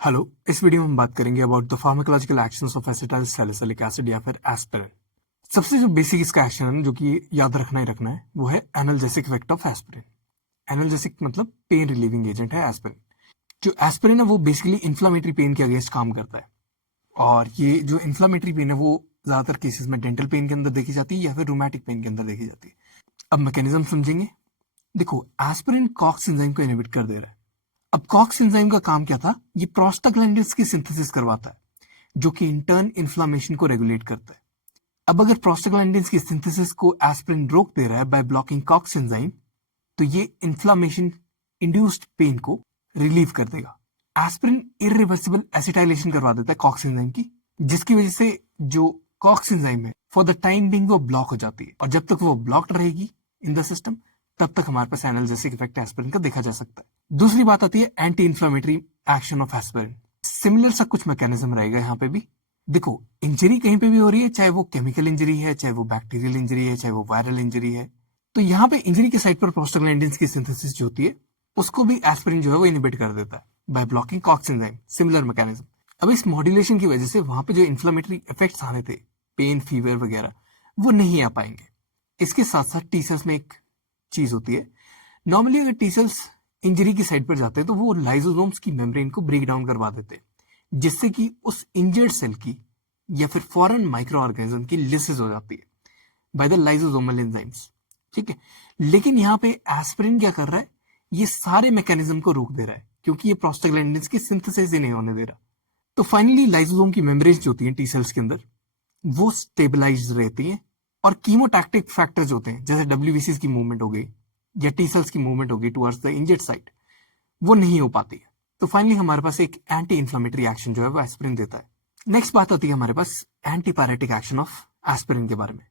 Hello. इस video में हम बात करेंगे about the pharmacological actions of acetyl salicylic acid या फिर एस्पिरिन। सबसे जो बेसिक इसका एक्शन है जो कि याद रखना ही रखना है वो है analgesic effect of aspirin. Analgesic मतलब पेन रिलीविंग एजेंट है एस्पिरिन। जो एस्पिरिन है वो बेसिकली इन्फ्लामेटरी पेन के अगेंस्ट काम करता है, और ये जो इन्फ्लामेटरी पेन है वो ज्यादातर केसेस में डेंटल पेन के अंदर देखी जाती है या फिर रूमेटिक पेन के अंदर देखी जाती है। अब मैकेनिज्म समझेंगे। देखो, एस्पिरिन कॉक्स एंजाइम को इनहिबिट कर दे रहा है। अब कॉक्स एंजाइम का काम क्या था? ये प्रोस्टाग्लैंडिन्स की सिंथेसिस करवाता है जो कि इंटर्न इन्फ्लामेशन को रेगुलेट करता है। अब अगर प्रोस्टाग्लैंडिन्स की सिंथेसिस को एस्पिरिन रोक दे रहा है बाय ब्लॉकिंग कॉक्स एंजाइम, तो ये इन्फ्लामेशन इंड्यूस्ड पेन को रिलीव कर देगा। एस्पिरिन इरिवर्सिबल एसिटाइलेशन करवा देता है कॉक्स एंजाइम की, जिसकी वजह से जो कॉक्स एंजाइम है फॉर द टाइम बिंग वो ब्लॉक हो जाती है, और जब तक वो ब्लॉक्ड रहेगी इन द सिस्टम तब तक हमारे पास एनाल्जेसिक इफेक्ट एस्पिरिन का देखा जा सकता है। दूसरी बात आती है anti inflammatory action of aspirin. Similar सा कुछ मैकेनिज्म रहेगा यहाँ पे भी। देखो, इंजरी कहीं पे भी हो रही है, चाहे वो केमिकल इंजरी है, चाहे वो बैक्टीरियल इंजरी है, चाहे वो वायरल इंजरी है, तो यहाँ पे इंजरी के साइड पर प्रोस्टाग्लैंडिन्स की सिंथेसिस जो होती है उसको भी एस्पिरिन जो है वो इनहिबिट कर देता है by blocking COX enzyme. Similar mechanism. अब इस मॉड्यूलेशन की वजह से वहां पे जो इन्फ्लामेटरी इफेक्ट्स आने थे, पेन, फीवर वगैरह, वो नहीं आ पाएंगे। इसके साथ साथ टी सेल्स में एक चीज होती है। नॉर्मली अगर टी सेल्स इंजरी की साइड पर जाते हैं तो वो लाइसोसोम्स की मेम्ब्रेन को ब्रेक डाउन करवा देते हैं, जिससे कि उस इंजर्ड सेल की या फिर फॉरेन माइक्रो ऑर्गेनिज्म की लिसिस हो जाती है बाय द लाइसोसोमल एंजाइम्स। ठीक है, लेकिन यहाँ पे एस्पिरिन क्या कर रहा है? ये सारे मैकेनिज्म को रोक दे रहा है क्योंकि ये प्रोस्टाग्लैंडिन्स की सिंथेसिस ही नहीं होने दे रहा। तो फाइनली लाइसोसोम की मेम्ब्रेन जो होती है टी सेल्स के अंदर वो स्टेबलाइज रहती है, और कीमोटैक्टिक फैक्टर्स होते हैं जैसे डब्ल्यूबीसी की मूवमेंट हो गई या टी सेल्स की मूवमेंट हो गई टुवर्ड्स द इंजर्ड साइट, वो नहीं हो पाती है। तो फाइनली हमारे पास एक एंटी इन्फ्लामेटरी एक्शन जो है वो एस्पिरिन देता है। नेक्स्ट बात आती है हमारे पास एंटीपायरेटिक एक्शन ऑफ एस्पिरिन के बारे में।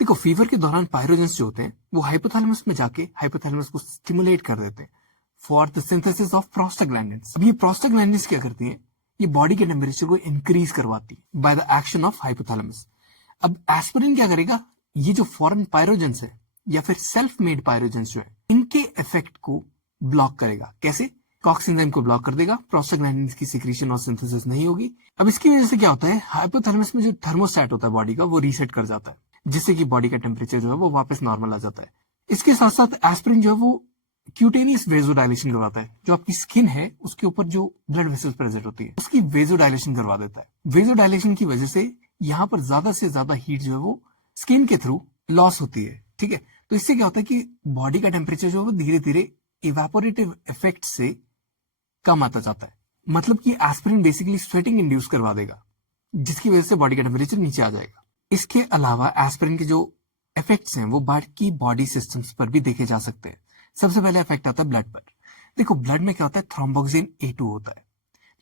देखो, फीवर के दौरान पायरोजेंस जो होते हैं वो हाइपोथैलेमस में जाके हाइपोथैलेमस को स्टिमुलेट कर देते हैं for the synthesis of prostaglandins. अब ये प्रोस्टाग्लैंडिन्स क्या करती है? ये बॉडी के टेम्परेचर को इंक्रीज करवाती है by the action of hypothalamus. अब एस्पिरिन क्या करेगा? ये जो फॉरेन पायरोजेंस है या फिर सेल्फ मेड पायरोजेंस जो है, इनके इफेक्ट को ब्लॉक करेगा। कैसे? कॉक्स एंजाइम को ब्लॉक कर देगा, प्रोस्टाग्लैंडिन्स की सिक्रीशन और सिंथेसिस नहीं होगी। अब इसकी वजह से क्या होता है? हाइपोथैलेमस में जो थर्मोस्टेट होता है बॉडी का, वो रीसेट कर जाता है, जिससे कि बॉडी का टेम्परेचर जो है वो वापस नॉर्मल आ जाता है। इसके साथ साथ एस्पिरिन जो है वो क्यूटेनियस वेजोडाइलेशन करवाता है। जो आपकी स्किन है उसके ऊपर जो ब्लड वेसल्स प्रेजेंट होती है उसकी वेजोडाइलेशन करवा देता है। वेजोडाइलेशन की वजह से यहाँ पर ज्यादा से ज्यादा हीट जो है वो स्किन के थ्रू लॉस होती है। ठीक है, तो इससे क्या होता है कि बॉडी का टेम्परेचर जो है वो धीरे धीरे इवेपोरेटिव इफेक्ट से कम आता जाता है। मतलब कि एस्पिरिन बेसिकली स्वेटिंग इंड्यूस करवा देगा, जिसकी वजह से बॉडी का टेम्परेचर नीचे आ जाएगा। इसके अलावा एस्पिरिन के जो इफेक्ट्स हैं वो बाकी बॉडी सिस्टम्स पर भी देखे जा सकते हैं। सबसे पहले इफेक्ट आता है ब्लड पर। देखो, ब्लड में क्या होता है? थ्रोम्बोक्सिन A2 होता है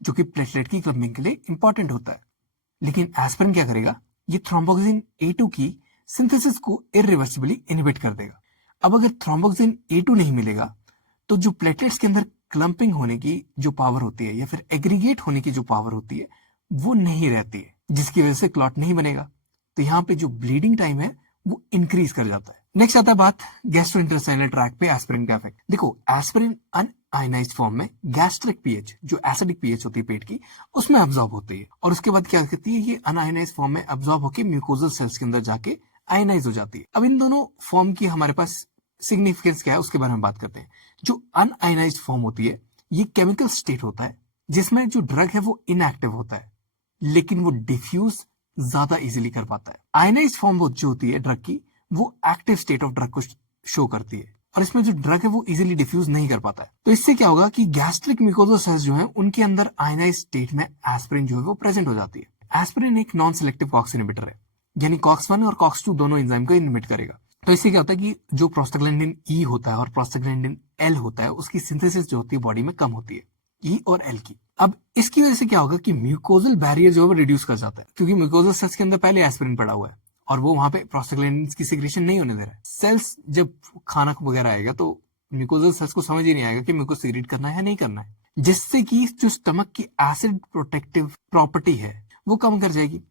जो कि प्लेटलेट की क्लबिंग के लिए इंपॉर्टेंट होता है। लेकिन एस्पिरिन क्या करेगा? ये थ्रोम्बोक्सिन A2 की सिंथेसिस को इरिवर्सिबली इनहिबिट कर देगा। अब अगर थ्रोम्बोक्सिन A2 नहीं मिलेगा तो जो प्लेटलेट्स के अंदर क्लम्पिंग होने की जो पावर होती है या फिर एग्रीगेट होने की जो पावर होती है वो नहीं रहती है, जिसकी वजह से क्लॉट नहीं बनेगा। तो यहाँ पे जो ब्लीडिंग टाइम है वो इंक्रीज कर जाता है। नेक्स्ट आता है बात गैस्ट्रोइंटेस्टाइनल ट्रैक्ट पे एस्पिरिन का इफेक्ट। देखो, एस्पिरिन अनआयनाइज्ड फॉर्म में गैस्ट्रिक पीएच, जो एसिडिक पीएच होती है पेट की, उसमें अब्सॉर्ब होती है, और उसके बाद क्या करती है? ये अनआयनाइज्ड फॉर्म में अब्सॉर्ब होकर म्यूकोजल सेल्स के अंदर जाके आयनाइज हो जाती है। अब इन दोनों फॉर्म की हमारे पास सिग्निफिकेंस क्या है उसके बारे में बात करते हैं। जो अनआयनाइज्ड फॉर्म होती है ये केमिकल स्टेट होता है जिसमें जो ड्रग है वो इनएक्टिव होता है, लेकिन वो डिफ्यूज ज्यादा इजीली कर पाता है। आयनाइज्ड फॉर्म जो होती है ड्रग की, वो एक्टिव स्टेट ऑफ ड्रग को शो करती है, और इसमें जो ड्रग है वो इजीली डिफ्यूज नहीं कर पाता है। तो इससे क्या होगा कि गैस्ट्रिक म्यूकोजल सेल्स जो है उनके अंदर आयनाइज्ड स्टेट में एस्पिरिन जो है वो प्रेजेंट हो जाती है। एस्पिरिन एक नॉन सेलेक्टिव कॉक्स इनहिबिटर है, यानी कॉक्स 1 और कॉक्स 2 दोनों एंजाइम को इनहिबिट करेगा। तो इससे क्या होता है कि जो प्रोस्टाग्लैंडिन E होता है और प्रोस्टाग्लैंडिन L होता है उसकी सिंथेसिस जो होती है बॉडी में कम होती है, E और L की। अब इसकी वजह से क्या होगा कि म्यूकोजल बैरियर जो है वो रिड्यूस कर जाता है, क्योंकि म्यूकोजल सेल्स के अंदर पहले एस्पिरिन पड़ा हुआ है और वो वहां पे प्रोस्टाग्लैंडिन्स की सिक्रेशन नहीं होने दे रहा है। सेल्स जब खाना वगैरह आएगा तो म्यूकोजल सेल्स को समझ ही नहीं आएगा कि मेरे को सिक्रेट करना है या नहीं करना है, जिससे कि जो स्टमक की एसिड प्रोटेक्टिव प्रॉपर्टी है वो कम कर जाएगी।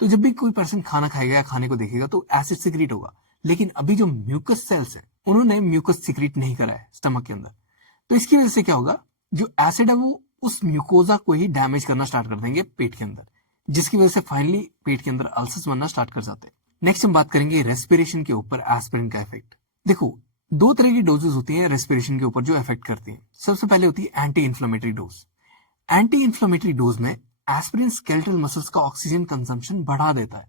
तो जब भी कोई पर्सन खाना खाएगा या खाने को देखेगा तो एसिड सिक्रेट होगा, लेकिन अभी जो म्यूकस सेल्स है उन्होंने म्यूकस सिक्रेट नहीं करा है स्टमक के अंदर। तो इसकी वजह से क्या होगा? जो एसिड है वो उस म्यूकोजा को ही डैमेज करना स्टार्ट कर देंगे पेट के अंदर, जिसकी वजह से फाइनली पेट के अंदर अल्सर्स बनना स्टार्ट कर जाते हैं। नेक्स्ट हम बात करेंगे रेस्पिरेशन के ऊपर एस्पिरिन का इफेक्ट। देखो, दो तरह की डोजेस होती हैं रेस्पिरेशन के ऊपर जो इफेक्ट करती हैं। सबसे पहले होती है anti inflammatory dose. Anti inflammatory dose में एस्पिरिन स्केलेटल मसल्स का ऑक्सीजन कंजम्पशन बढ़ा देता है,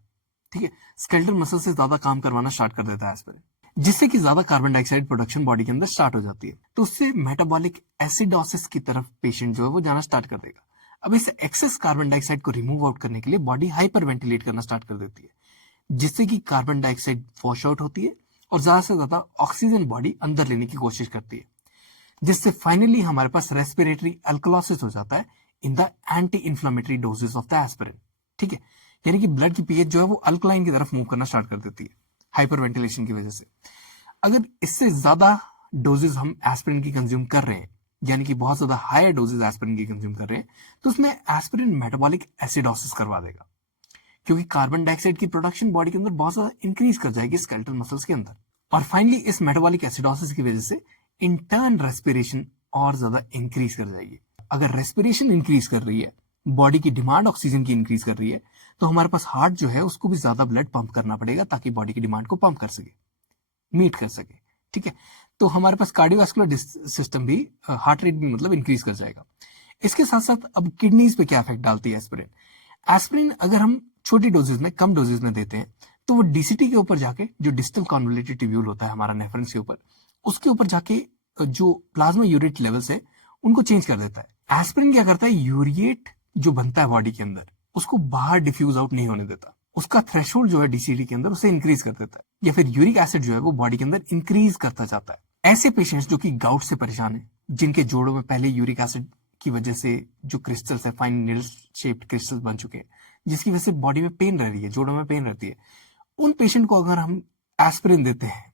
ठीक है, स्केलेटल मसल से ज्यादा काम करवाना स्टार्ट कर देता है एस्पिरिन, जिससे कि ज्यादा कार्बन डाइऑक्साइड प्रोडक्शन बॉडी के अंदर स्टार्ट हो जाती है। तो उससे मेटाबॉलिक एसिडोसिस की तरफ पेशेंट जो है वो जाना स्टार्ट कर देगा। अब इस एक्सेस कार्बन डाइऑक्साइड को रिमूव आउट करने के लिए बॉडी हाइपर वेंटिलेट करना स्टार्ट कर देती है, जिससे कि कार्बन डाइऑक्साइड वॉश आउट होती है और ज्यादा से ज्यादा ऑक्सीजन बॉडी अंदर लेने की कोशिश करती है, जिससे फाइनली हमारे पास रेस्पिरेटरी अल्कलोसिस हो जाता है in the anti inflammatory doses of the aspirin, ठीक है। यानी कि ब्लड की पीएच जो है वो अल्कलाइन की तरफ मूव करना स्टार्ट कर देती है हाइपर वेंटिलेशन की वजह से। अगर इससे ज्यादा डोजेस हम एस्पिरिन की कंज्यूम कर रहे हैं, यानी कि बहुत ज्यादा हायर डोजेस एस्पिरिन की कंज्यूम कर रहे हैं, तो उसमें एस्पिरिन मेटाबॉलिक एसिडोसिस करवा देगा, क्योंकि कार्बन डाइऑक्साइड की प्रोडक्शन बॉडी के अंदर बहुत ज्यादा इंक्रीज कर जाएगी स्केलेटल मसल्स के अंदर, और फाइनली इस मेटाबॉलिक एसिडोसिस की वजह से इंटर्न रेस्पिरेशन और ज्यादा इंक्रीज कर जाएगी। अगर रेस्पिरेशन इंक्रीज कर रही है, बॉडी की डिमांड ऑक्सीजन की इंक्रीज कर रही है, तो हमारे पास हार्ट जो है उसको भी ज्यादा ब्लड पंप करना पड़ेगा ताकि बॉडी की डिमांड को पंप कर सके, मीट कर सके, ठीक है। तो हमारे पास कार्डियोवास्कुलर सिस्टम भी, हार्ट रेट भी मतलब इंक्रीज कर जाएगा। इसके साथ साथ अब किडनीज पे क्या इफेक्ट डालती है एस्पिरिन। एस्पिरिन अगर हम छोटी डोजेज में, कम डोजेज में देते हैं, तो वो डीसीटी के ऊपर जाके, जो डिस्टल कॉन्वोल्यूटेड ट्यूब्यूल होता है हमारा नेफ्रॉन्स के ऊपर, उसके ऊपर जाके जो प्लाज्मा यूरेट लेवल्स है उनको चेंज कर देता है। एस्पिरिन क्या करता है, यूरिएट जो बनता है बॉडी के अंदर उसको बाहर डिफ्यूज आउट नहीं होने देता, उसका थ्रेशोल्ड जो है डीसीटी के अंदर उसे इंक्रीज कर देता है, या फिर यूरिक एसिड जो है वो बॉडी के अंदर इंक्रीज करता जाता है। ऐसे पेशेंट्स जो कि गाउट से परेशान है, जिनके जोड़ों में पहले यूरिक एसिड की वजह से जो क्रिस्टल्स है, फाइन नीडल शेप्ड क्रिस्टल्स बन चुके हैं, जिसकी वजह से बॉडी में पेन रह रही है, जोड़ों में पेन रहती है, उन पेशेंट को अगर हम एस्पिरिन देते हैं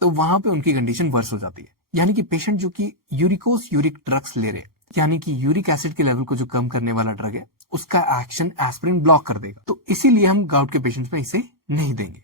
तो वहां पे उनकी कंडीशन वर्स हो जाती है। यानी कि पेशेंट जो कि यूरिकोस यूरिक ड्रग्स ले रहे हैं, यानी कि यूरिक एसिड के लेवल को जो कम करने वाला ड्रग है, उसका एक्शन एस्पिरिन ब्लॉक कर देगा। तो इसीलिए हम गाउट के पेशेंट्स में इसे नहीं देंगे।